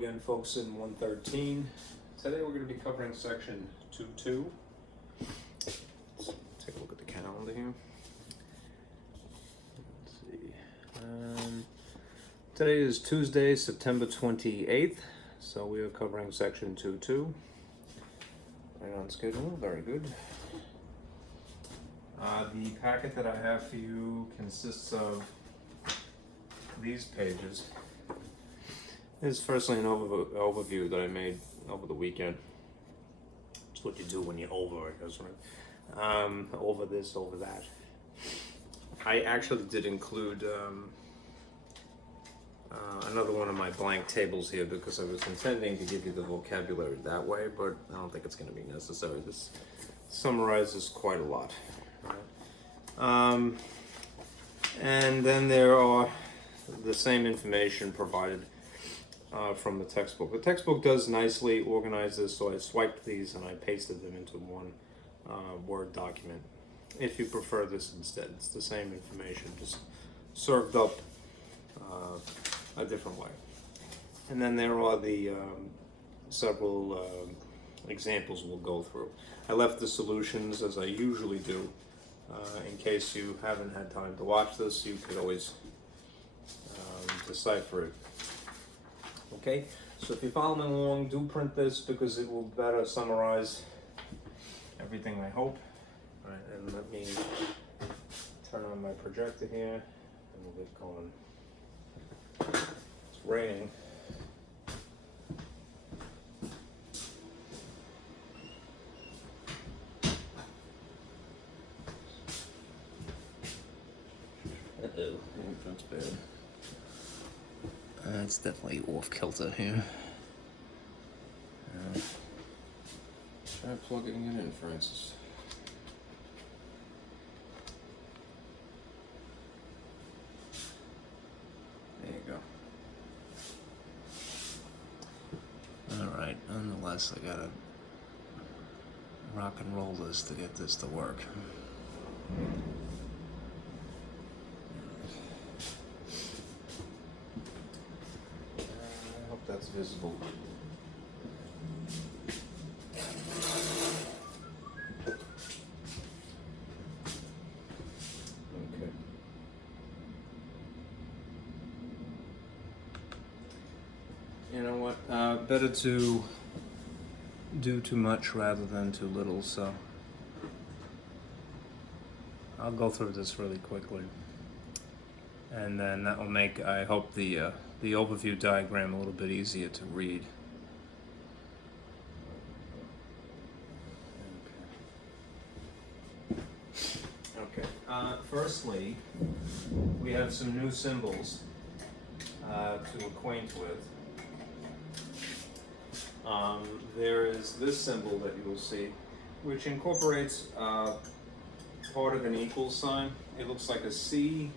again, folks, in 113. Today we're going to be covering section 2.2. Let's take a look at the calendar here. Let's see. Today is Tuesday, September 28th, so we are covering section 2.2. Right on schedule, very good. The packet that I have for you consists of these pages. This is firstly an overview that I made over the weekend. It's what you do when you're over it, isn't it? Over this, over that. I actually did include another one of my blank tables here because I was intending to give you the vocabulary that way, but I don't think it's going to be necessary. This summarizes quite a lot. Right? And then there are the same information provided from the textbook. The textbook does nicely organize this, so I swiped these and I pasted them into one Word document. If you prefer this instead, it's the same information, just served up a different way. And then there are the several examples we'll go through. I left the solutions as I usually do. In case you haven't had time to watch this, you could always decipher it. Okay, so if you're following along, do print this because it will better summarize everything, I hope. All right, and let me turn on my projector here and we'll get going. It's raining. Uh-oh, that's bad. It's definitely off kilter here. Try plugging it in, Francis. There you go. Alright, nonetheless, I gotta rock and roll this to get this to work. I hope that's visible. Okay. You know what? Better to do too much rather than too little, so I'll go through this really quickly. And then that will make, I hope, the overview diagram a little bit easier to read. Okay. Firstly, we have some new symbols to acquaint with. There is this symbol that you will see, which incorporates part of an equal sign. It looks like a C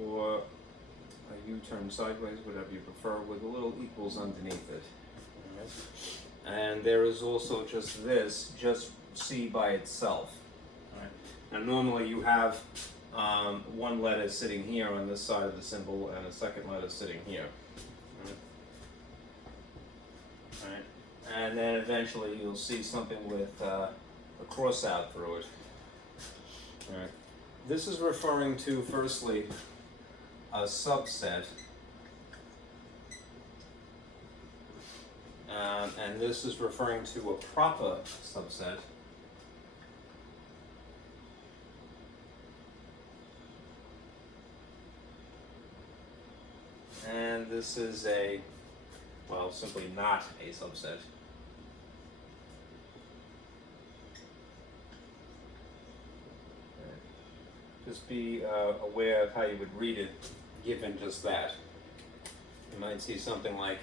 or a U-turn sideways, whatever you prefer, with a little equals underneath it. Right. And there is also just this, just C by itself. Right. Now normally you have one letter sitting here on this side of the symbol and a second letter sitting here. Right. And then eventually you'll see something with a cross out through it. Right. This is referring to, firstly, a subset, and this is referring to a proper subset. And this is a, well, simply not a subset. Just be aware of how you would read it given just that. You might see something like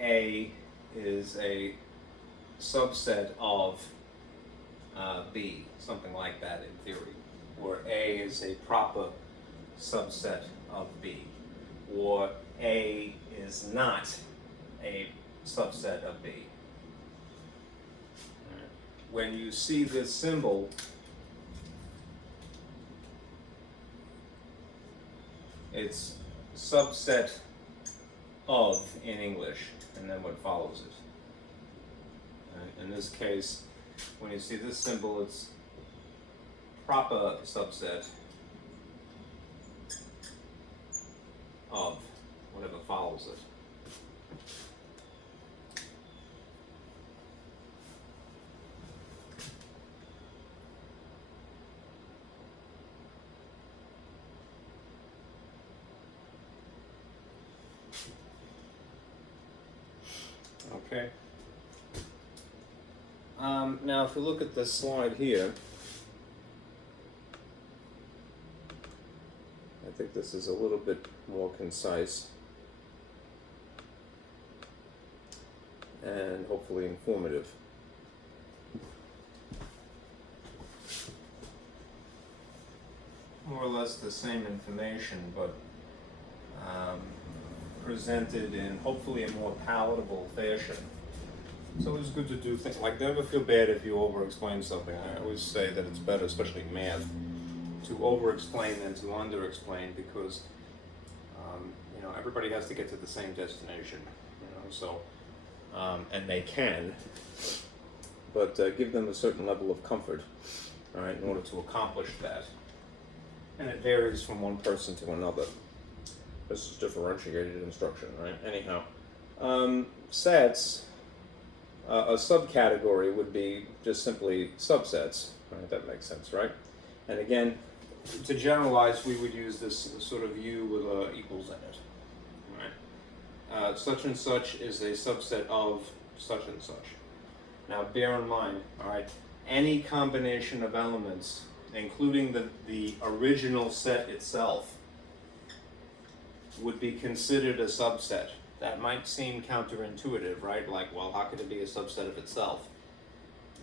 A is a subset of B, something like that in theory. Or A is a proper subset of B. Or A is not a subset of B. When you see this symbol, it's subset of in English, and then what follows it. Right? In this case, when you see this symbol, it's proper subset of whatever follows it. Okay. Now, if we look at this slide here, I think this is a little bit more concise and hopefully informative. More or less the same information, but presented in hopefully a more palatable fashion. So it's good to do things like, never feel bad if you over-explain something. I always say that it's better, especially in math, to over-explain than to under-explain, because you know, everybody has to get to the same destination, you know, so and they can, but give them a certain level of comfort, all right, in order to accomplish that. And it varies from one person to another. This is differentiated instruction, right? Anyhow, sets, a subcategory would be just simply subsets, right? That makes sense, right? And again, to generalize, we would use this sort of U with equals in it, right? Such and such is a subset of such and such. Now, bear in mind, all right, any combination of elements, including the original set itself, would be considered a subset. That might seem counterintuitive, right? Like, well, how could it be a subset of itself?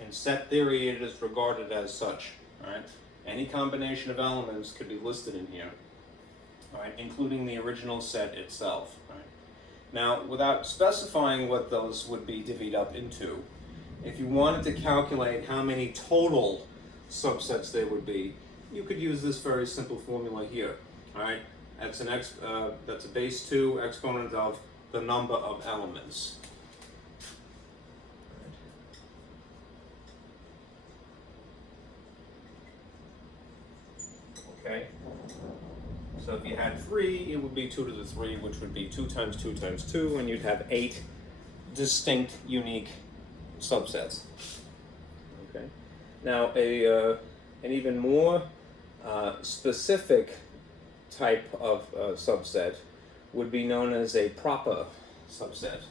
In set theory, it is regarded as such, right? Any combination of elements could be listed in here, right? Including the original set itself, right? Now, without specifying what those would be divvied up into, if you wanted to calculate how many total subsets there would be, you could use this very simple formula here, all right? That's that's a base 2 exponent of the number of elements. Okay. So if you had 3, it would be 2 to the 3, which would be 2 times 2 times 2, and you'd have 8 distinct, unique subsets. Okay. Now, an even more specific type of subset would be known as a proper subset.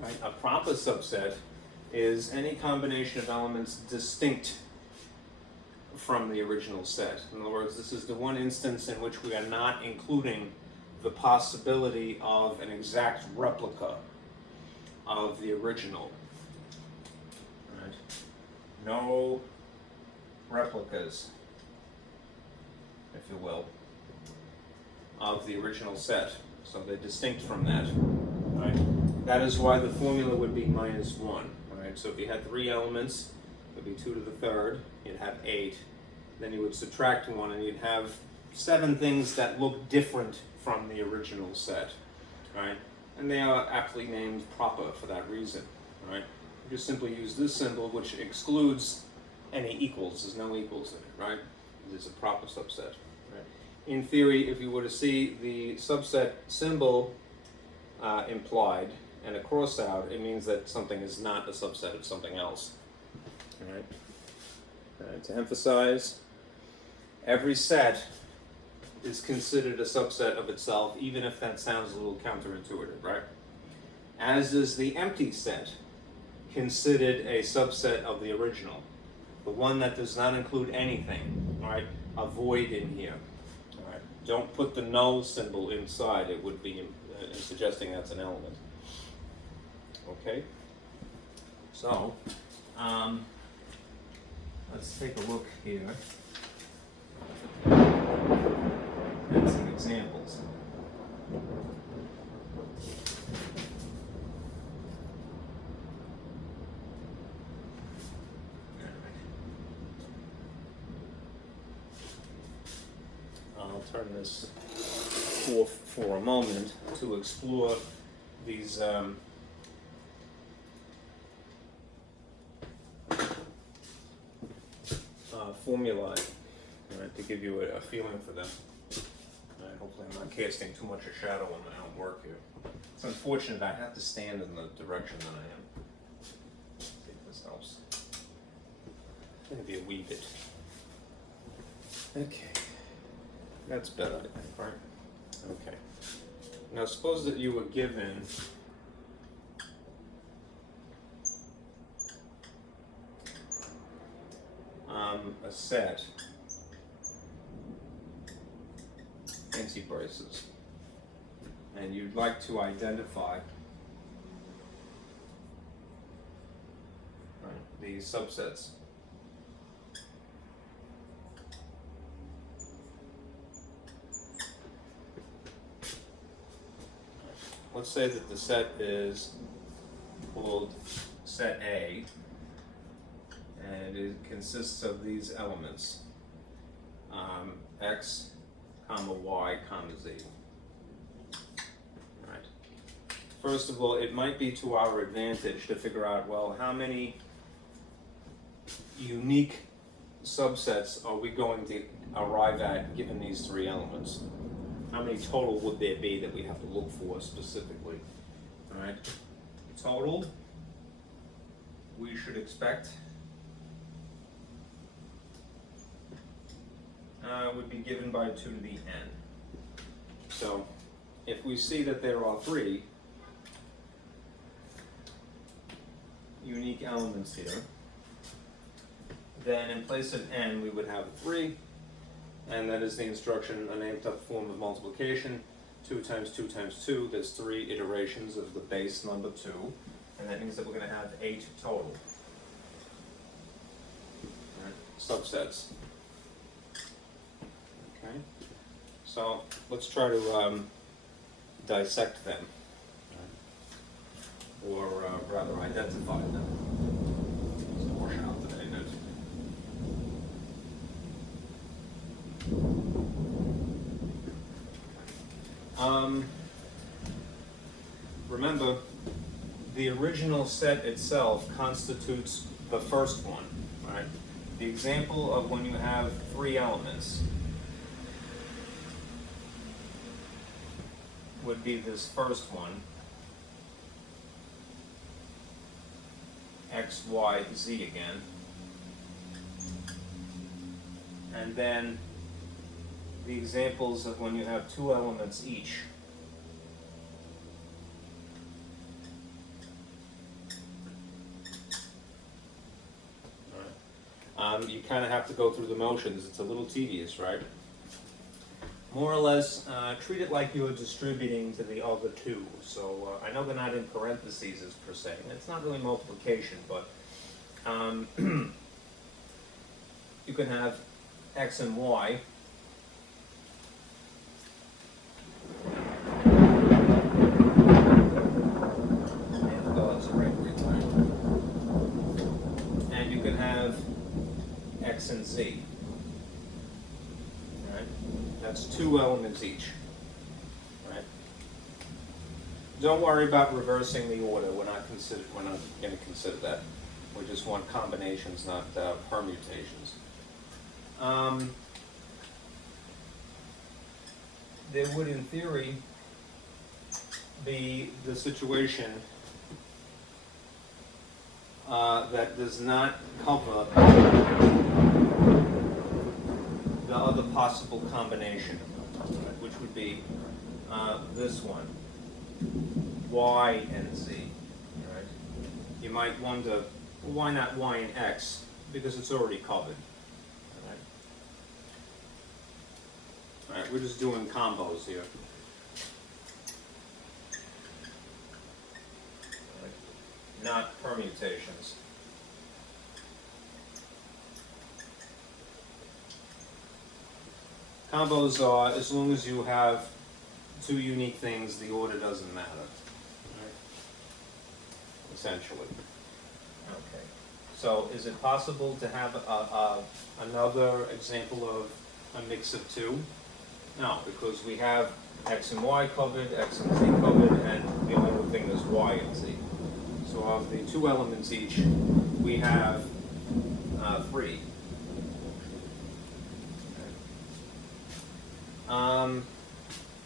Right? A proper subset is any combination of elements distinct from the original set. In other words, this is the one instance in which we are not including the possibility of an exact replica of the original. Right? No replicas, if you will, of the original set. So they're distinct from that. Right? That is why the formula would be -1. Right? So if you had 3 elements, it would be 2 to the 3rd, you'd have 8. Then you would subtract 1 and you'd have 7 things that look different from the original set. Right? And they are aptly named proper for that reason. Right? You just simply use this symbol, which excludes any equals. There's no equals in it, right? It is a proper subset. Right? In theory, if you were to see the subset symbol implied and a cross out, it means that something is not a subset of something else. All right? To emphasize, every set is considered a subset of itself, even if that sounds a little counterintuitive, right? As is the empty set considered a subset of the original. The one that does not include anything, all right? A void in here, all right? Don't put the null symbol inside. It would be suggesting that's an element. Okay? So, let's take a look here at some examples. I'll turn this for a moment to explore these formulae, right, to give you a feeling for them. Right, hopefully I'm not casting too much a shadow on my own work here. It's unfortunate I have to stand in the direction that I am. Let's see if this helps. Maybe a wee bit. Okay. That's better, I think, right? Okay. Now suppose that you were given a set anti-braces, and you'd like to identify the subsets. Let's say that the set is called set A, and it consists of these elements, x, comma, y, comma, z. All right. First of all, it might be to our advantage to figure out, well, how many unique subsets are we going to arrive at given these three elements? How many total would there be that we have to look for specifically? All right. Total, we should expect would be given by 2 to the n. So if we see that there are 3 unique elements here, then in place of n we would have 3, and that is the instruction, a named up form of multiplication, 2 times 2 times 2, there's 3 iterations of the base number 2, and that means that we're going to have 8 total. Right. Subsets. Okay, so let's try to dissect them, or rather identify them. There's more shout today, dude. Remember, the original set itself constitutes the first one, right? The example of when you have 3 elements would be this first one, x, y, z again, and then the examples of when you have 2 elements each. You kind of have to go through the motions. It's a little tedious, right? More or less, treat it like you're distributing to the other 2. So I know they're not in parentheses per se, and it's not really multiplication, but you can have x and y. And you can have x and z. All right? That's 2 elements each. Right? Don't worry about reversing the order. We're not going to consider that. We just want combinations, not permutations. There would, in theory, be the situation that does not cover the other possible combination, which would be this one, y and z. Right? You might wonder, well, why not y and x? Because it's already covered. All right, we're just doing combos here. Not permutations. Combos are, as long as you have 2 unique things, the order doesn't matter. Right? Essentially. Okay. So is it possible to have another example of a mix of 2? No, because we have x and y covered, x and z covered, and the only other thing is y and z. So of the 2 elements each, we have 3.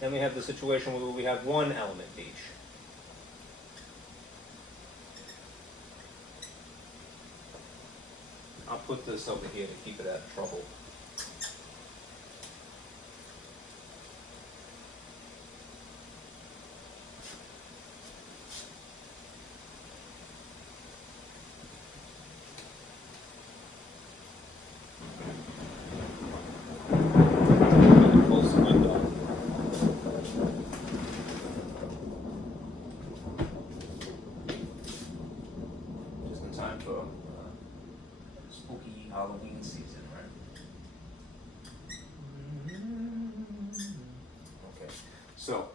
Then we have the situation where we have 1 element each. I'll put this over here to keep it out of trouble. Close the window. Just in time for spooky Halloween season, right? Okay. So,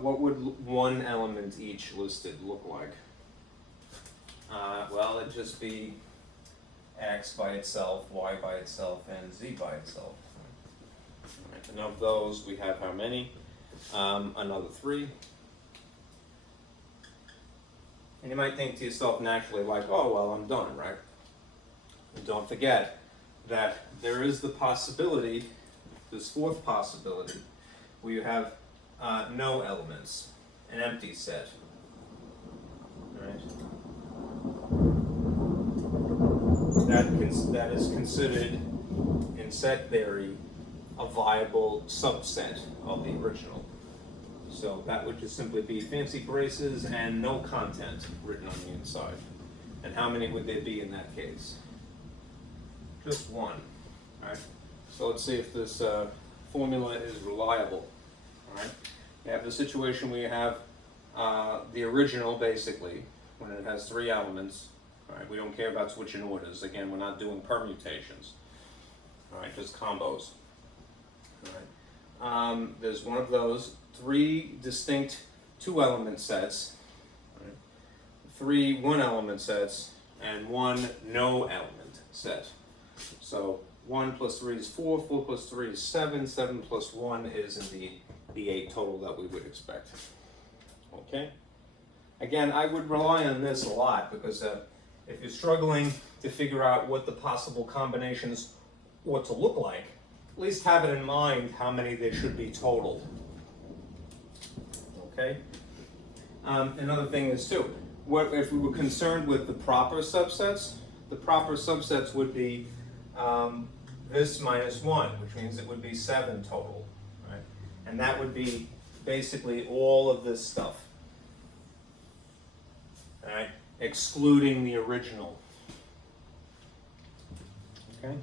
what would 1 element each listed look like? Well, it'd just be x by itself, y by itself, and z by itself. Right. And of those, we have how many? Another 3. And you might think to yourself naturally, like, oh, well, I'm done, right? And don't forget that there is the possibility, this 4th possibility, where you have no elements, an empty set. Right? That is considered, in set theory, a viable subset of the original. So that would just simply be fancy braces and no content written on the inside. And how many would there be in that case? Just 1, right? So let's see if this formula is reliable, all right? You have the situation where you have the original, basically, when it has 3 elements, all right? We don't care about switching orders. Again, we're not doing permutations, all right? Just combos, all right? There's one of those, 3 distinct 2-element sets, right? 3 1-element sets, and 1 no-element set. So 1 plus 3 is 4, 4 plus 3 is 7, 7 plus 1 is indeed the 8 total that we would expect. Okay? Again, I would rely on this a lot because if you're struggling to figure out what the possible combinations ought to look like, at least have it in mind how many there should be total. Okay? Another thing is too, what if we were concerned with the proper subsets? The proper subsets would be this minus 1, which means it would be 7 total, right? And that would be basically all of this stuff, all right? Excluding the original. Okay?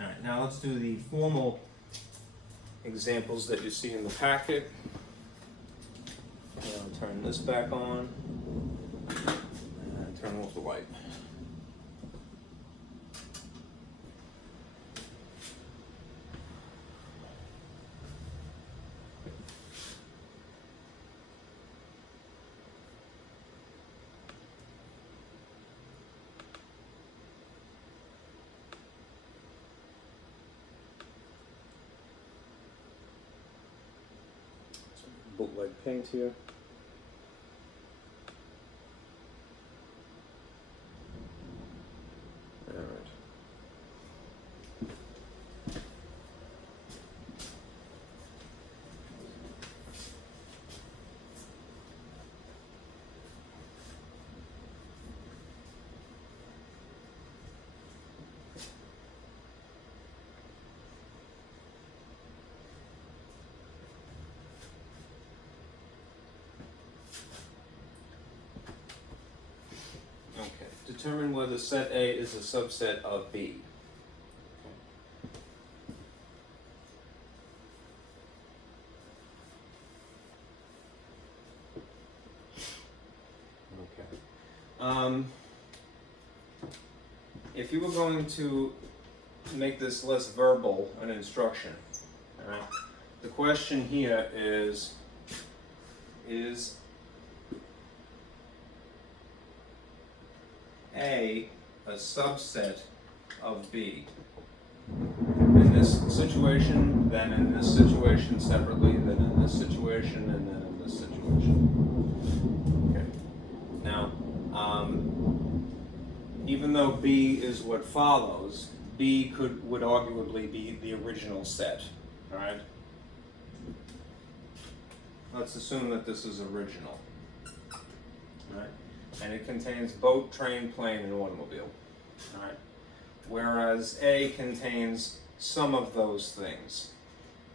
All right, now let's do the formal examples that you see in the packet. I'll turn this back on and turn off the light. Bootleg paint here. All right. Determine whether set A is a subset of B. Okay. If you were going to make this less verbal, an instruction, all right? The question here is A a subset of B? And this situation, then in this situation separately, then in this situation, and then in this situation. Okay. Now, even though B is what follows, B would arguably be the original set. All right. Let's assume that this is original. All right. And it contains boat, train, plane, and automobile. All right. Whereas A contains some of those things: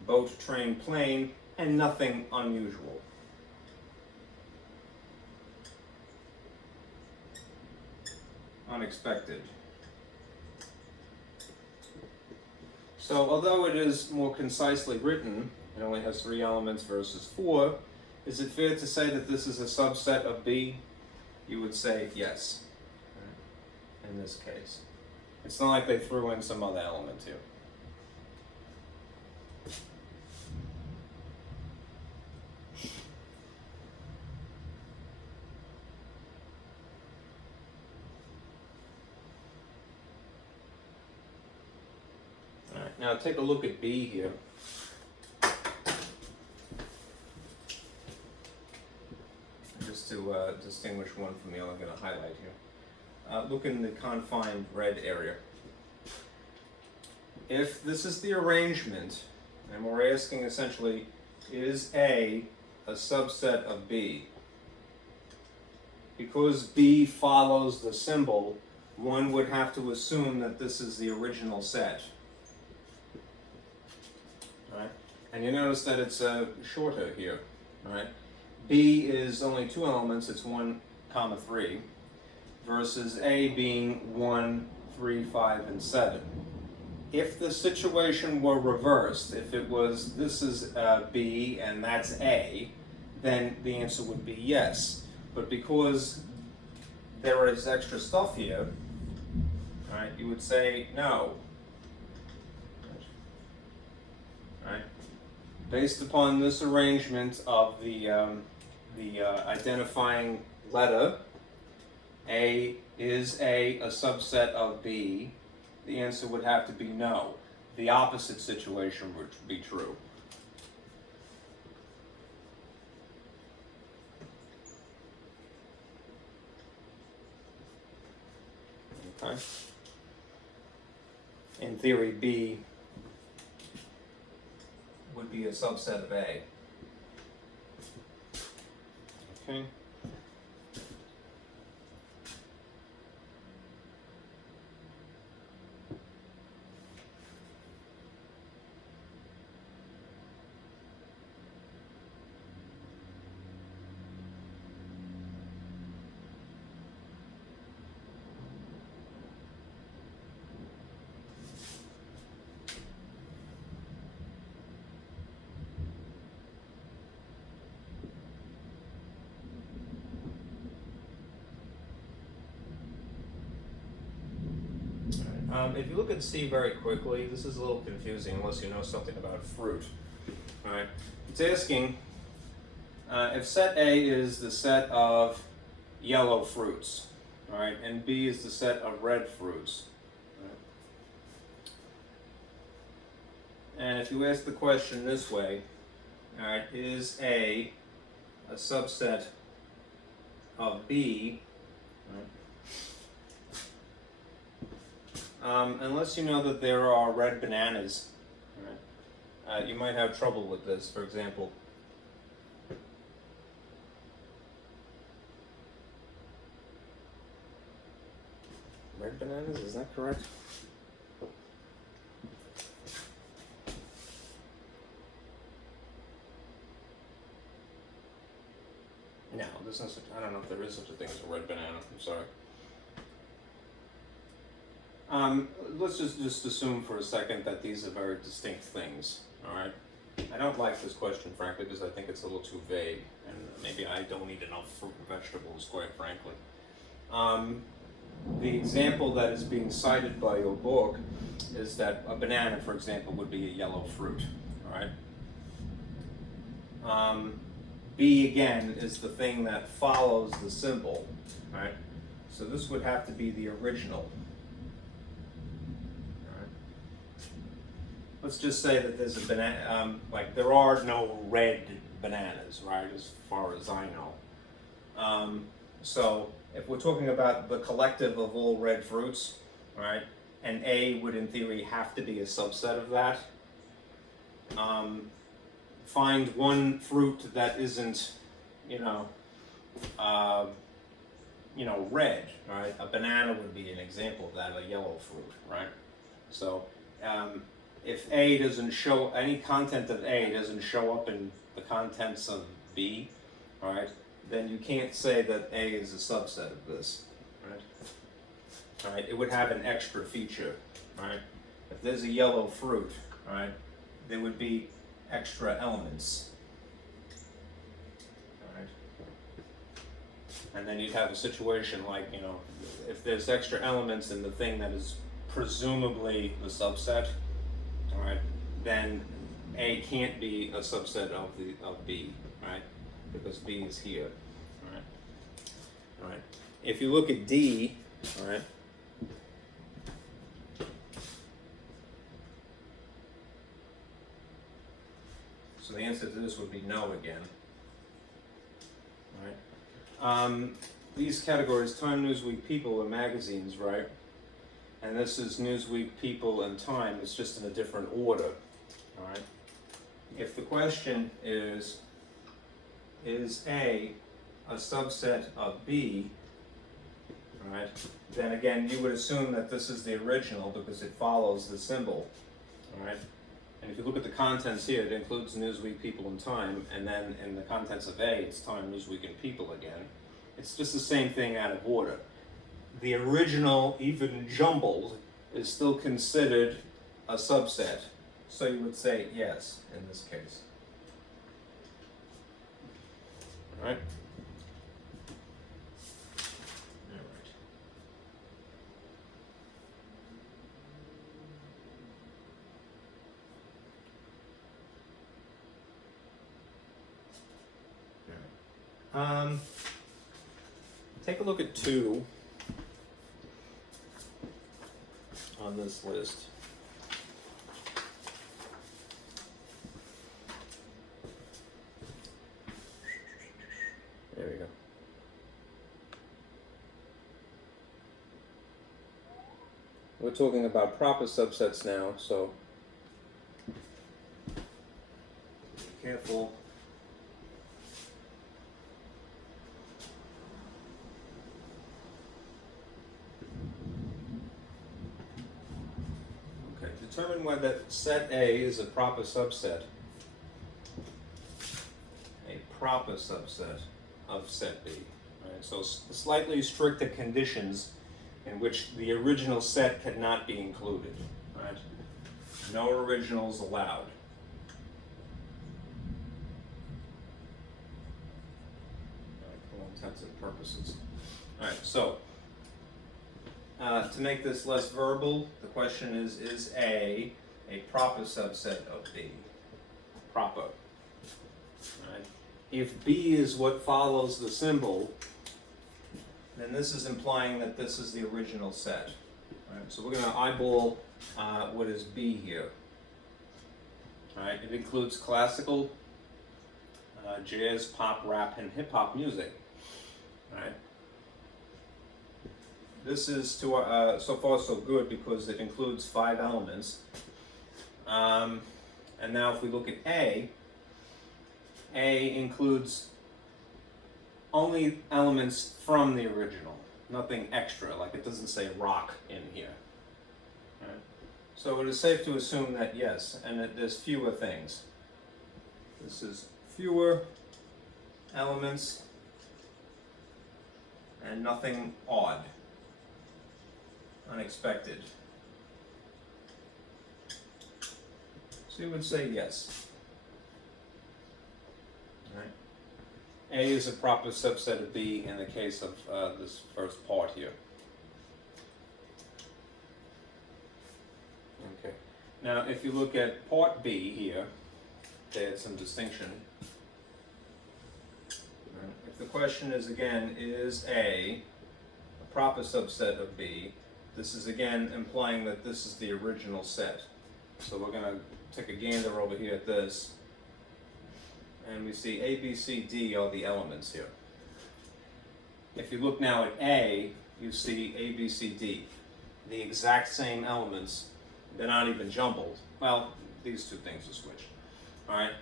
boat, train, plane, and nothing unusual. Unexpected. So although it is more concisely written, it only has 3 elements versus 4, is it fair to say that this is a subset of B? You would say yes, in this case. It's not like they threw in some other element here. All right, now take a look at B here. Just to distinguish one from the other, I'm going to highlight here. Look in the confined red area. If this is the arrangement, and we're asking essentially, is A a subset of B? Because B follows the symbol, one would have to assume that this is the original set. All right? And you notice that it's shorter here. All right? B is only 2 elements, it's 1, 3, versus A being 1, 3, 5, and 7. If the situation were reversed, if it was this is B and that's A, then the answer would be yes. But because there is extra stuff here, all right, you would say no. All right. Based upon this arrangement of the identifying letter, A is a subset of B, the answer would have to be no. The opposite situation would be true. Okay. In theory, B would be a subset of A. Okay. If you look at C very quickly, this is a little confusing unless you know something about fruit. All right, it's asking if set A is the set of yellow fruits, all right, and B is the set of red fruits. Right? And if you ask the question this way, all right, is A a subset of B? Right? Unless you know that there are red bananas, right, you might have trouble with this. For example, red bananas, is that correct? No, there's no such, I don't know if there is such a thing as a red banana, I'm sorry. Let's just assume for a second that these are very distinct things, all right? I don't like this question, frankly, because I think it's a little too vague, and maybe I don't eat enough fruit and vegetables, quite frankly. The example that is being cited by your book is that a banana, for example, would be a yellow fruit, all right? B, again, is the thing that follows the symbol, all right? So this would have to be the original. let's just say that there's a banana, like there are no red bananas, right, as far as I know. So if we're talking about the collective of all red fruits, right, and A would in theory have to be a subset of that, find one fruit that isn't, you know, red, right? A banana would be an example of that, a yellow fruit, right? So if A doesn't show, any content of A doesn't show up in the contents of B, right, then you can't say that A is a subset of this, right? All right, it would have an extra feature, right? If there's a yellow fruit, right, there would be extra elements, all right? And then you'd have a situation like, you know, if there's extra elements in the thing that is presumably the subset, all right, then A can't be a subset of B, right? Because B is here, all right? All right. If you look at D, all right, so the answer to this would be no again. All right. These categories, Time, Newsweek, People, are magazines, right? And this is Newsweek, People, and Time. It's just in a different order. All right. If the question is A a subset of B, all right, then again you would assume that this is the original because it follows the symbol. All right. And if you look at the contents here, it includes Newsweek, People, and Time, and then in the contents of A, it's Time, Newsweek, and People again. It's just the same thing out of order. The original, even jumbled, is still considered a subset. So you would say yes in this case. All right? All right. Take a look at 2 on this list. There we go. We're talking about proper subsets now, so be careful. Determine whether set A is a proper subset. A proper subset of set B. Right? So slightly stricter conditions in which the original set cannot be included. Right? No originals allowed. Right, for all intents and purposes. Alright, so to make this less verbal, the question is A a proper subset of B? Proper. Right? If B is what follows the symbol, then this is implying that this is the original set. Right? So we're going to eyeball what is B here. Right? It includes classical, jazz, pop, rap, and hip-hop music. Right? This is so far so good because it includes 5 elements. And now if we look at A includes only elements from the original, nothing extra, like it doesn't say rock in here. Right? So it is safe to assume that yes, and that there's fewer things. This is fewer elements and nothing odd, unexpected. So you would say yes. All right. A is a proper subset of B in the case of this first part here. Okay. Now, if you look at part B here, they had some distinction. Right. If the question is again, is A a proper subset of B? This is again implying that this is the original set. So we're going to take a gander over here at this, and we see A, B, C, D are the elements here. If you look now at A, you see A, B, C, D. The exact same elements. They're not even jumbled. Well, these two things are switched. All right.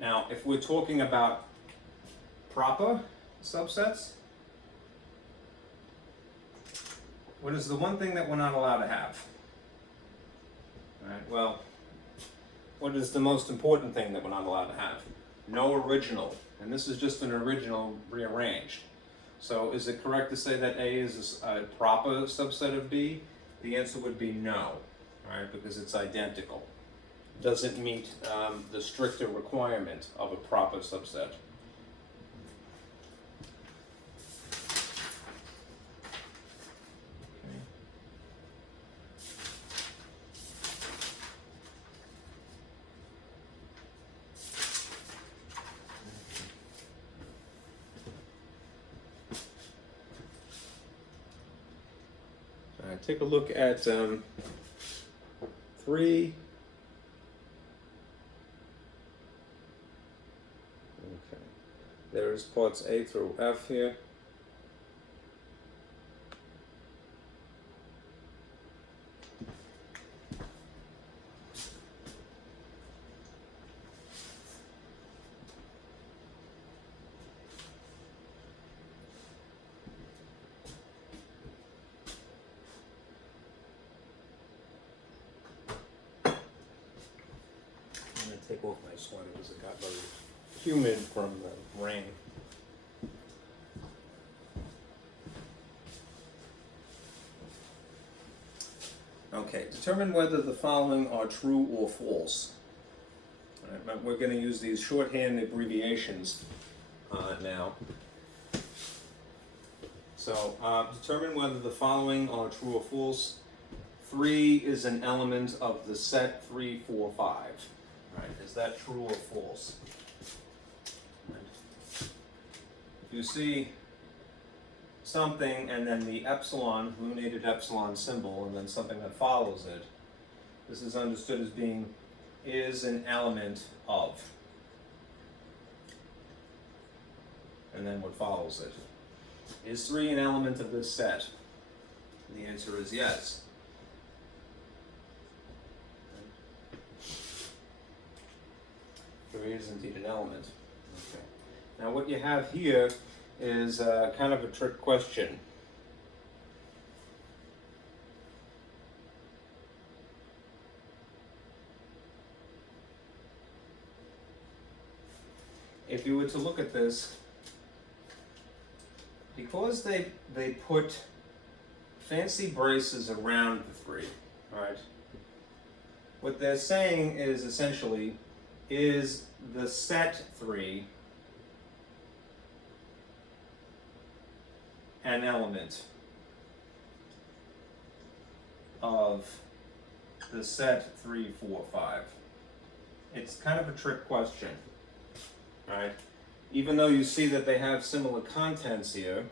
Now, if we're talking about proper subsets, what is the one thing that we're not allowed to have? All right. Well, what is the most important thing that we're not allowed to have? No original. And this is just an original rearranged. So is it correct to say that A is a proper subset of B? The answer would be no, right? Because it's identical. Doesn't meet the stricter requirement of a proper subset. Take a look at 3. Okay. There's parts A through F here. Take off my sweater because it got very humid from the rain. Okay, determine whether the following are true or false. All right, but we're going to use these shorthand abbreviations now. So, determine whether the following are true or false. 3 is an element of the set 3, 4, 5. Right, is that true or false? Right. You see something and then the epsilon, lunated epsilon symbol, and then something that follows it. This is understood as being is an element of. And then what follows it. Is 3 an element of this set? The answer is yes. 3 is indeed an element. Okay. Now what you have here is kind of a trick question. If you were to look at this, because they put fancy braces around the 3, right? What they're saying is essentially, is the set 3 an element of the set 3, 4, 5? It's kind of a trick question, right? Even though you see that they have similar contents here,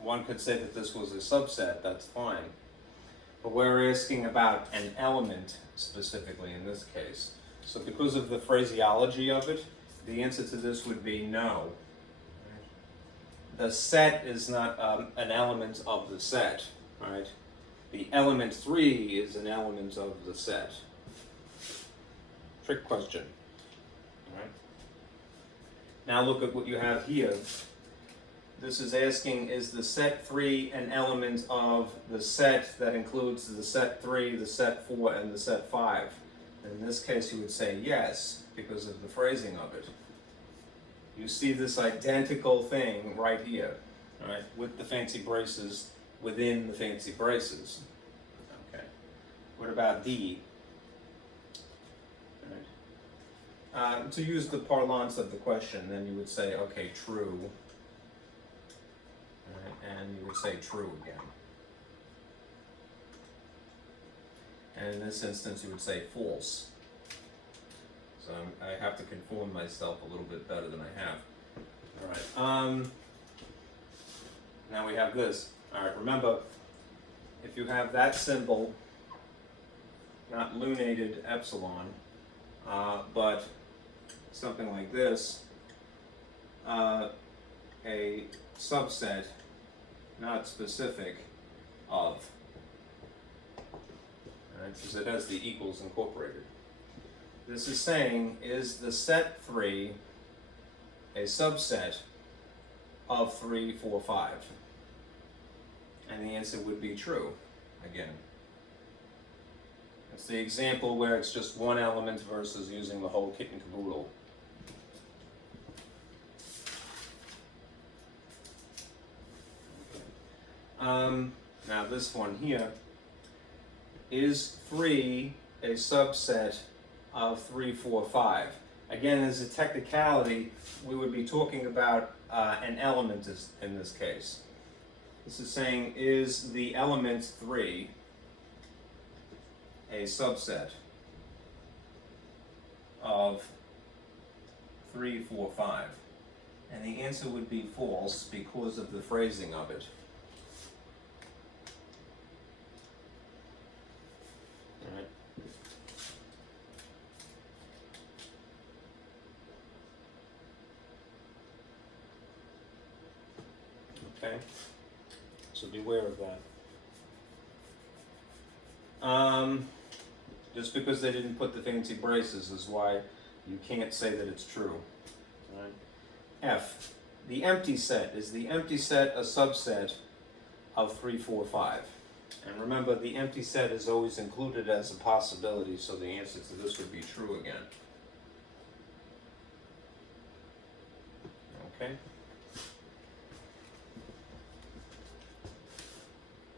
one could say that this was a subset, that's fine. But we're asking about an element specifically in this case. So because of the phraseology of it, the answer to this would be no. The set is not an element of the set, right? The element 3 is an element of the set. Trick question, right? Now look at what you have here. This is asking, is the set 3 an element of the set that includes the set 3, the set 4, and the set 5? In this case, you would say yes, because of the phrasing of it. You see this identical thing right here, right, with the fancy braces within the fancy braces. Okay. What about D? Right. To use the parlance of the question, then you would say, okay, true. Right, and you would say true again. And in this instance, you would say false. So I have to conform myself a little bit better than I have. All right. Now we have this. All right. Remember, if you have that symbol not lunated epsilon, but something like this, a subset, not specific, of, right, because it has the equals incorporated. This is saying, is the set 3 a subset of 3, 4, 5? And the answer would be true, again. It's the example where it's just one element versus using the whole kit and caboodle. Now this one here, is 3 a subset of 3, 4, 5? Again, as a technicality, we would be talking about an element in this case. This is saying, is the element 3 a subset of 3, 4, 5? And the answer would be false because of the phrasing of it. All right. Okay, so beware of that. Just because they didn't put the fancy braces is why you can't say that it's true. All right. F, the empty set. Is the empty set a subset of 3, 4, 5? And remember, the empty set is always included as a possibility, so the answer to this would be true again. Okay?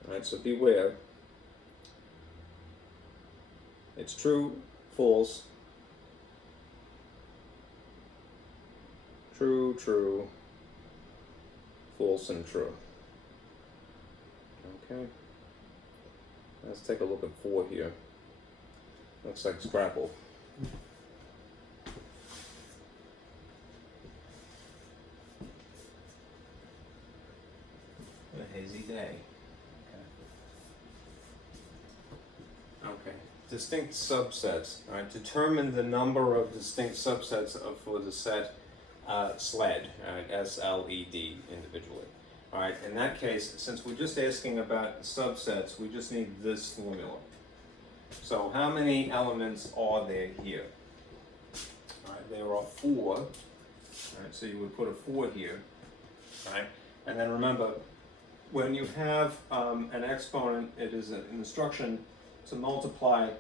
Alright, so beware. It's true, false, true, true, false, and true. Okay. Let's take a look at 4 here. Looks like Scrabble. What a hazy day. Okay. Distinct subsets. All right. Determine the number of distinct subsets for the set SLED, S-L-E-D, individually. All right. In that case, since we're just asking about subsets, we just need this formula. So how many elements are there here? All right. There are 4. All right. So you would put a 4 here. All right. And then remember, when you have an exponent, it is an instruction to multiply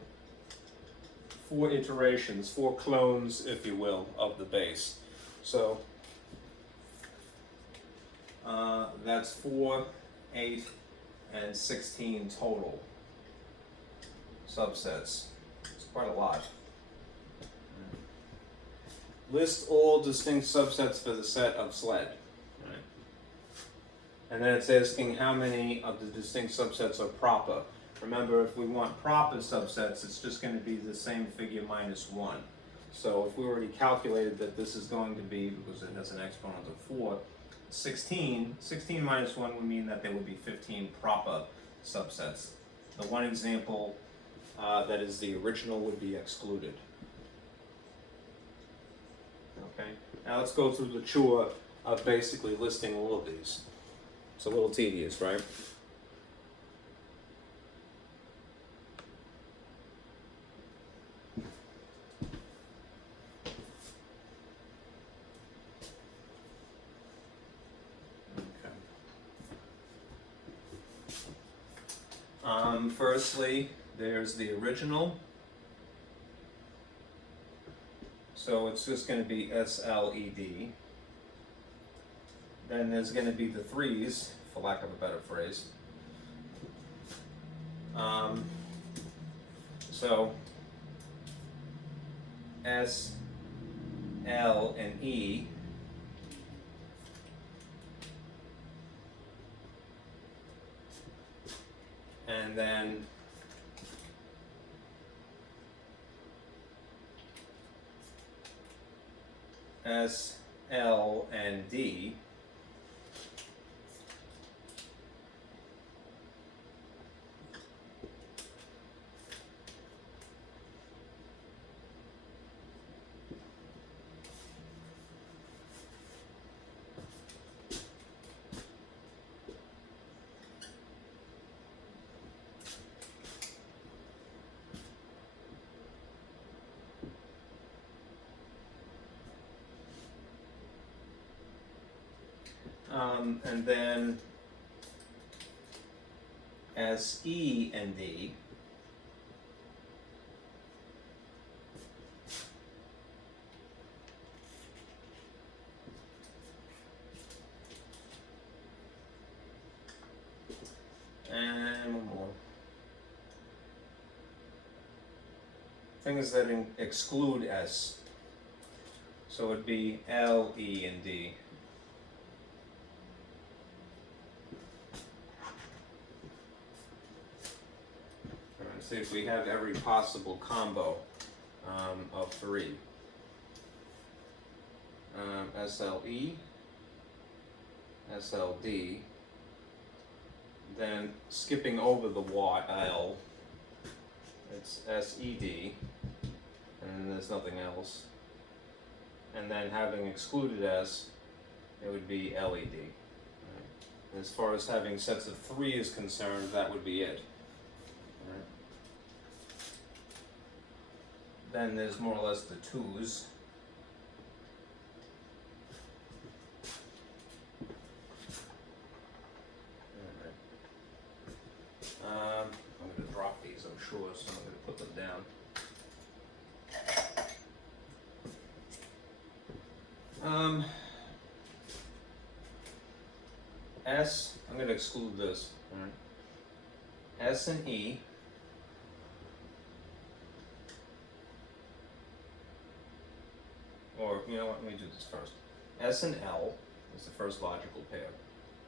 4 iterations, 4 clones, if you will, of the base. So that's 4, 8, and 16 total subsets. It's quite a lot. List all distinct subsets for the set of SLED. Right. And then it's asking how many of the distinct subsets are proper. Remember, if we want proper subsets, it's just going to be the same figure minus 1. So if we already calculated that this is going to be, because it has an exponent of 4, 16 minus 1 would mean that there would be 15 proper subsets. The one example that is the original would be excluded. Okay, now let's go through the chore of basically listing all of these. It's a little tedious, right? Firstly, there's the original. So it's just going to be SLED. Then there's going to be the 3s, for lack of a better phrase. So S, L, and E. And then S, L, and D. And then S, E, and D. And one more. Things that exclude S. So it'd be L, E, and D. Alright, see if we have every possible combo of three. SLE, SLD, then skipping over the L, it's SED, and there's nothing else. And then having excluded S, it would be LED. Right? And as far as having sets of three is concerned, that would be it. Right? Then there's more or less the twos. I'm going to drop these, I'm sure, so I'm going to put them down. S, I'm going to exclude this. All right. S and E. Or, you know what, let me do this first. S and L is the first logical pair.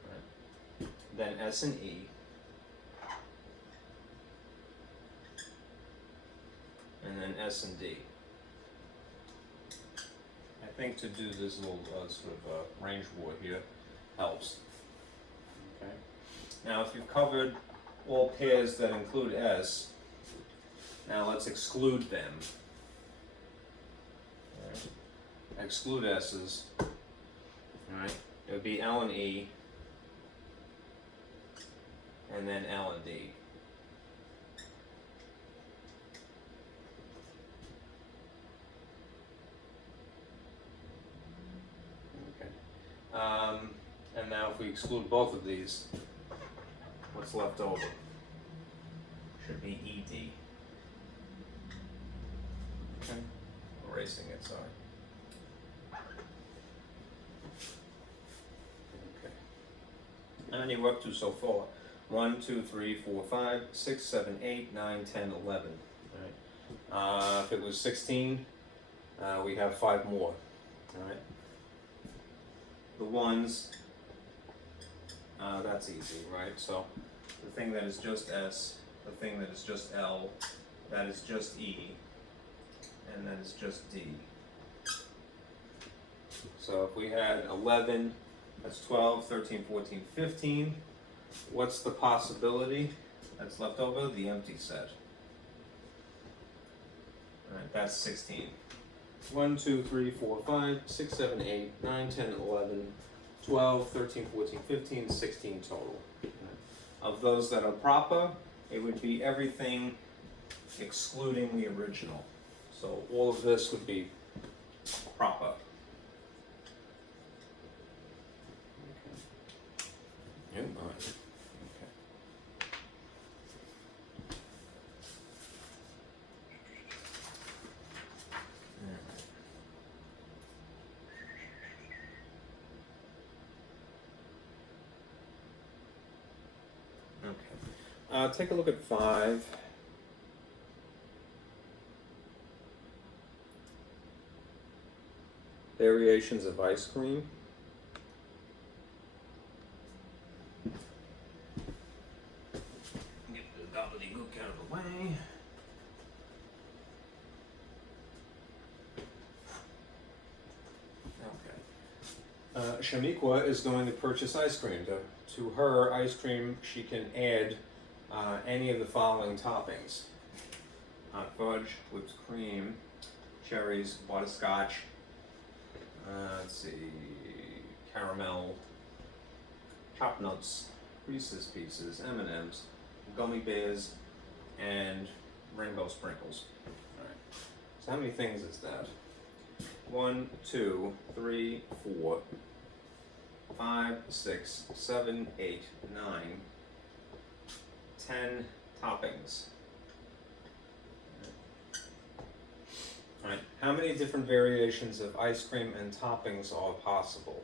Right? Then S and E. And then S and D. I think to do this little sort of range war here helps. Okay. Now, if you've covered all pairs that include S, now let's exclude them. All right. Exclude S's. All right. It would be L and E, and then L and D. And now if we exclude both of these, what's left over? Should be ED. Okay. Erasing it, sorry. Okay. How many we're up to so far? 1, 2, 3, 4, 5, 6, 7, 8, 9, 10, 11. All right. If it was 16, we have 5 more. All right. The ones, that's easy, right? So the thing that is just S, the thing that is just L, that is just E, and that is just D. So if we had 11, that's 12, 13, 14, 15. What's the possibility that's left over? The empty set. All right, that's 16. 1, 2, 3, 4, 5, 6, 7, 8, 9, 10, 11, 12, 13, 14, 15, 16 total. Of those that are proper, it would be everything excluding the original. So all of this would be proper. Okay. Yeah, all right. Take a look at 5. Variations of ice cream. Get the gobbledygook out of the way. Okay. Shamiqua is going to purchase ice cream. To her ice cream, she can add any of the following toppings: hot fudge, whipped cream, cherries, butterscotch, let's see, caramel, chopped nuts, Reese's Pieces, M&Ms, gummy bears, and rainbow sprinkles. All right. So how many things is that? 1, 2, 3, 4, 5, 6, 7, 8, 9, 10 toppings. Alright, how many different variations of ice cream and toppings are possible?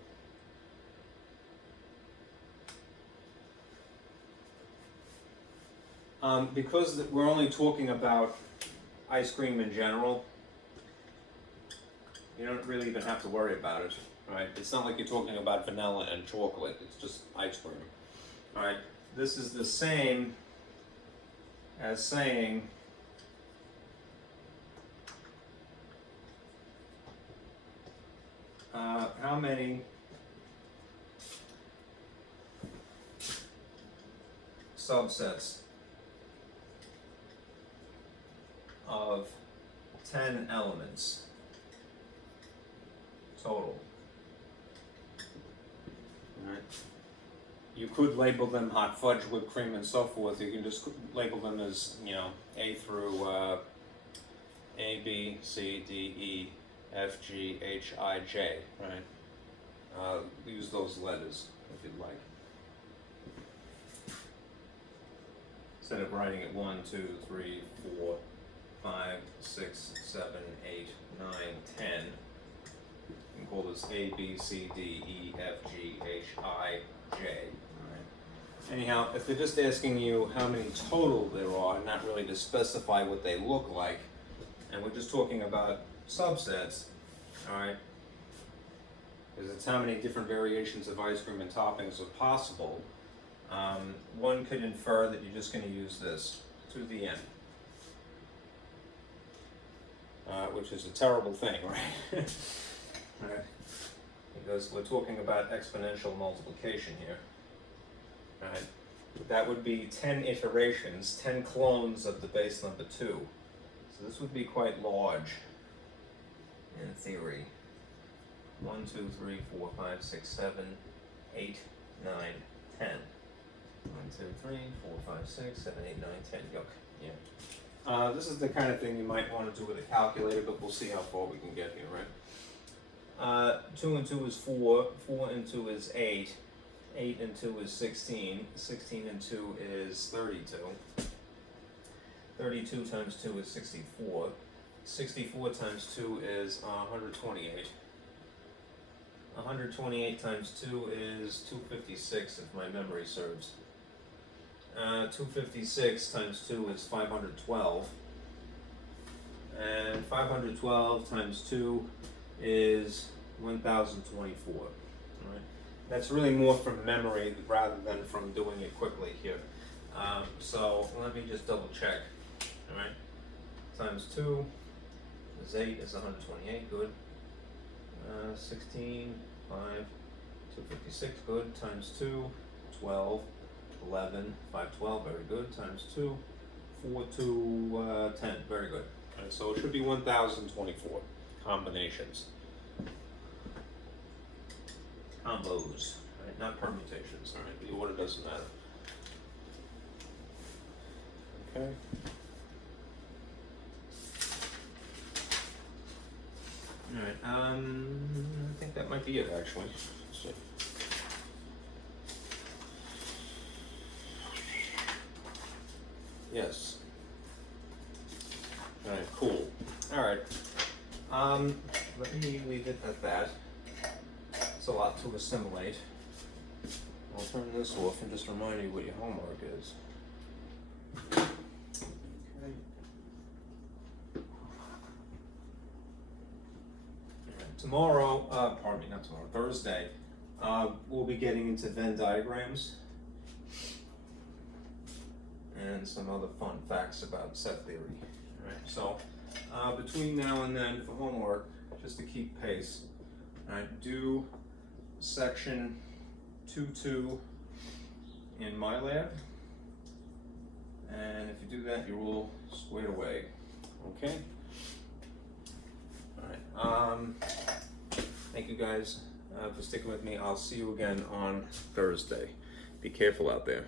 Because we're only talking about ice cream in general, you don't really even have to worry about it, right? It's not like you're talking about vanilla and chocolate, it's just ice cream. Alright, this is the same as saying how many subsets of 10 elements total. All right. You could label them hot fudge, whipped cream, and so forth. You can just label them as, you know, A through A, B, C, D, E, F, G, H, I, J, right? Use those letters if you'd like. Instead of writing it 1, 2, 3, 4, 5, 6, 7, 8, 9, 10. You can call this A, B, C, D, E, F, G, H, I, J. Right. Anyhow, if they're just asking you how many total there are, not really to specify what they look like, and we're just talking about subsets, alright, because it's how many different variations of ice cream and toppings are possible, one could infer that you're just going to use this to the end. Which is a terrible thing, right? Right? Because we're talking about exponential multiplication here. Right? That would be 10 iterations, 10 clones of the base number 2. So this would be quite large in theory. 1, 2, 3, 4, 5, 6, 7, 8, 9, 10. 1, 2, 3, 4, 5, 6, 7, 8, 9, 10. Yuck. Yeah. This is the kind of thing you might want to do with a calculator, but we'll see how far we can get here, right? 2 and 2 is 4, 4 and 2 is 8, 8 and 2 is 16, 16 and 2 is 32, 32 times 2 is 64, 64 times 2 is 128, 128 times 2 is 256 if my memory serves. 256 times 2 is 512, and 512 times 2 is 1024. All right. That's really more from memory rather than from doing it quickly here. So let me just double check. All right, times 2 is 8 is 128. Good. 16, 5, 256. Good. Times 2, 12. 11, 5, 12, very good, times 2, 4, 2, 10, very good. Right, so it should be 1024 combinations. Combos, right, not permutations, all right, the order doesn't matter. Okay. All right, I think that might be it actually. Let's see. Yes. Alright, cool. Alright. Let me leave it at that. It's a lot to assimilate. I'll turn this off and just remind you what your homework is. Okay. Tomorrow, pardon me, not tomorrow, Thursday, we'll be getting into Venn diagrams and some other fun facts about set theory. All right, so between now and then for homework, just to keep pace, all right, do section 2.2 in MyLab, and if you do that, you're all squared away. Okay. All right. Thank you guys for sticking with me. I'll see you again on Thursday. Be careful out there.